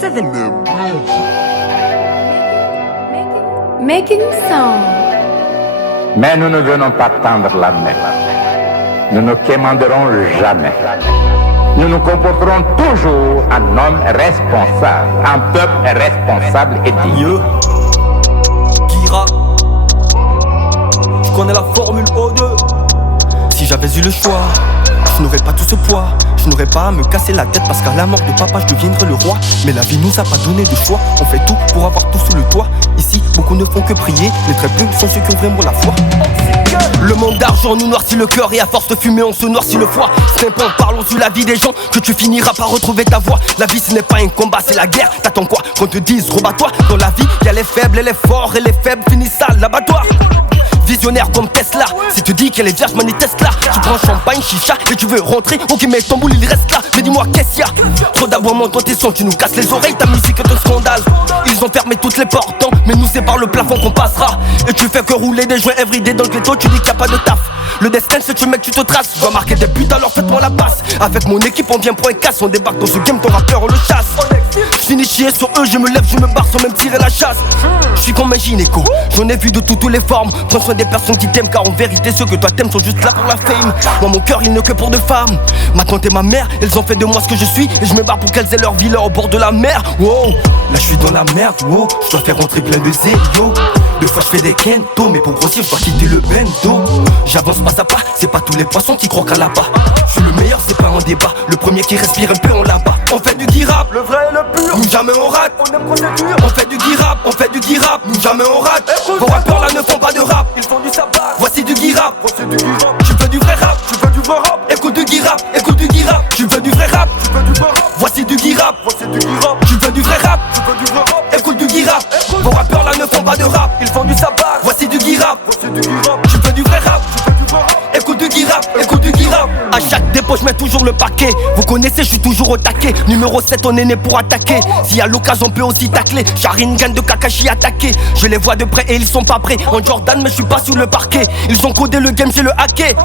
Seven. Making song. Mais nous ne venons pas tendre la main. Nous ne quémanderons jamais. Nous nous comporterons toujours en homme responsable, en peuple responsable et digne. Kira, je connais la formule O2. Si j'avais eu le choix, je n'aurais pas tout ce poids. Je n'aurais pas à me casser la tête parce qu'à la mort de papa je deviendrai le roi. Mais la vie nous a pas donné de choix. On fait tout pour avoir tout sous le toit. Ici beaucoup ne font que prier, mais très peu sont ceux qui ont vraiment la foi. Le manque d'argent nous noircit le cœur et à force de fumer on se noircit le foie. C'est un parlons sur la vie des gens que tu finiras par retrouver ta voix. La vie ce n'est pas un combat, c'est la guerre. T'attends quoi qu'on te dise rebats-toi. Dans la vie y'a les faibles et les forts, et les faibles finissent à l'abattoir. Visionnaire comme Tesla, si tu dis qu'elle est vierge, manifeste là. Tu prends champagne, chicha et tu veux rentrer. Ok, mais ton boule il reste là. Mais dis-moi qu'est-ce y'a? Trop d'aboiements dans tes sons, tu nous casses les oreilles. Ta musique est un scandale. Ils ont fermé toutes les portes, mais nous c'est par le plafond qu'on passera. Et tu fais que rouler des joints everyday dans le ghetto, tu dis qu'il n'y a pas de taf. Le destin c'est tu mec tu te traces. Je dois marquer des buts alors faites-moi la passe. Avec mon équipe on vient pour un casse. On débarque dans ce game, ton rappeur on le chasse. Je finis chier sur eux, je me lève, je me barre sans même tirer la chasse. Je suis comme un gynéco, j'en ai vu de toutes les formes. Prends soin des personnes qui t'aiment, car en vérité ceux que toi t'aimes sont juste là pour la fame. Moi mon cœur il n'est que pour deux femmes. Ma tante et ma mère, elles ont fait de moi ce que je suis. Et je me barre pour qu'elles aient leur vie là au bord de la mer. Wow, là je suis dans la merde, wow. Je dois faire rentrer plein de zéro. Deux fois je fais des kento, mais pour grossir je dois quitter le bento. J'avance pas à pas, c'est pas tous les poissons qui croquent à la bas. Je suis le meilleur, c'est pas un débat. Le premier qui respire un peu on l'abat. On fait du guirap, le vrai et le pur. Nous jamais on rate, on aime procédure. On fait du guirap, on fait du guirap. Nous jamais on rate. Vos rappeurs là ne font pas de rap, ils font du sabbat. Voici du guirap, voici du guirap. Tu veux du vrai rap, tu veux du vrai rap. Écoute du guirap, écoute du guirap. Tu veux du vrai rap, tu veux du vrai rap. Voici du guirap, voici du guirap. Tu veux du vrai rap, tu veux du vrai rap. Écoute du guirap. Vos rappeurs là ne font pas de rap, ils font du sabbat. Voici du guirap, voici du guirap. Tu veux du vrai rap, tu veux du vrai rap. Écoute du guirap, écoute du guirap. À chaque dépôt je mets toujours le paquet. Vous connaissez, je suis toujours au taquet. Numéro 7 on est né pour attaquer. S'il y a l'occasion on peut aussi tacler. Sharingan de Kakashi attaqué. Je les vois de près et ils sont pas prêts. En Jordan mais je suis pas sur le parquet. Ils ont codé le game, j'ai le hacké.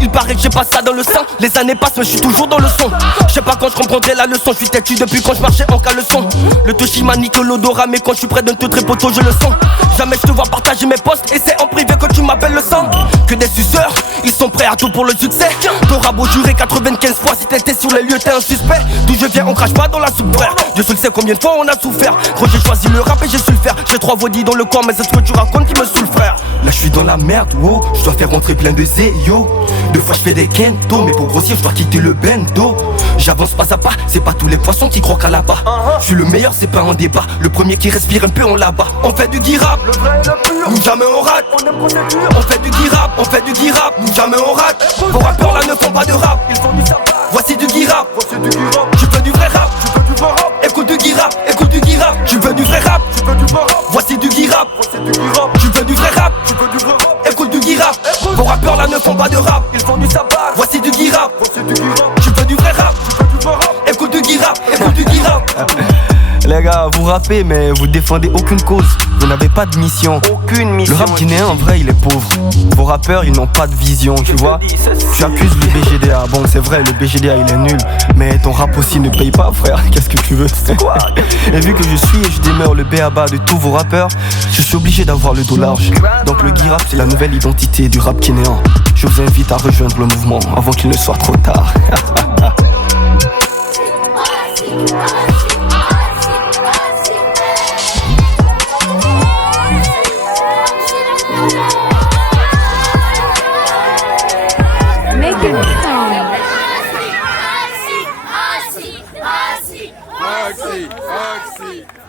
Il paraît que j'ai pas ça dans le sang. Les années passent mais je suis toujours dans le son. Je sais pas quand je comprendrai la leçon. Je suis têtu depuis quand je marchais en caleçon. Le Toshima nique l'odorat, mais quand je suis près d'un teutré poteau je le sens. Jamais je te vois partager mes posts. Et c'est en privé que tu m'appelles le sang. Que des suceurs, ils sont prêts à tout pour le succès. T'auras beau jurer 95 fois, si t'étais sur les lieux t'es un suspect. D'où je viens on crache pas dans la soupe frère. Dieu seul sait combien de fois on a souffert. Quand j'ai choisi le rap et j'ai su le faire. J'ai 3 vaudis dans le corps mais c'est ce que tu racontes qui me saoule frère. Là je suis dans la merde, wow. Je dois faire rentrer plein de zéyo. Deux fois je fais des kento, mais pour grossir je dois quitter le bento. J'avance pas à pas, c'est pas tous les poissons qui croquent à la bas. Je suis le meilleur, c'est pas un débat. Le premier qui respire un peu on l'abat. On fait du guirap, le vrai et le pur. Nous jamais on rate, on aime procédure. On fait du guirap, on fait du guirap. Nous jamais on rate. Vos rappeurs là ne font pas de rap, ils font du sabbat. Voici du guirap, voici du guirap. Tu veux du vrai rap, tu veux du vrai rap. Écoute du guirap, écoute du guirap. Tu veux du vrai rap, tu veux du vrai rap. Voici du guirap, voici du guirap. Tu veux du vrai rap, tu veux du vrai rap. Écoute du guirap. Vos rappeurs là ne font pas de rap, ils font du sabbat. Voici du guirap, voici du guirap. Tu veux du vrai rap, tu veux du vrai rap. Écoute du guirap, écoute du guirap. Les gars, vous rappez mais vous défendez aucune cause. Vous n'avez pas de mission. Aucune mission. Le rap guinéen en vrai il est pauvre. Vos rappeurs ils n'ont pas de vision, tu vois. Tu accuses le BGDA. Bon c'est vrai le BGDA il est nul. Mais ton rap aussi ne paye pas frère. Qu'est-ce que tu veux? C'est quoi? Et vu que je suis et je demeure le B.A.B.A de tous vos rappeurs, je suis obligé d'avoir le dos large. Donc le guirap c'est la nouvelle identité du rap guinéen. Je vous invite à rejoindre le mouvement avant qu'il ne soit trop tard. Making song. Oxy, Oxy, Oxy, Oxy.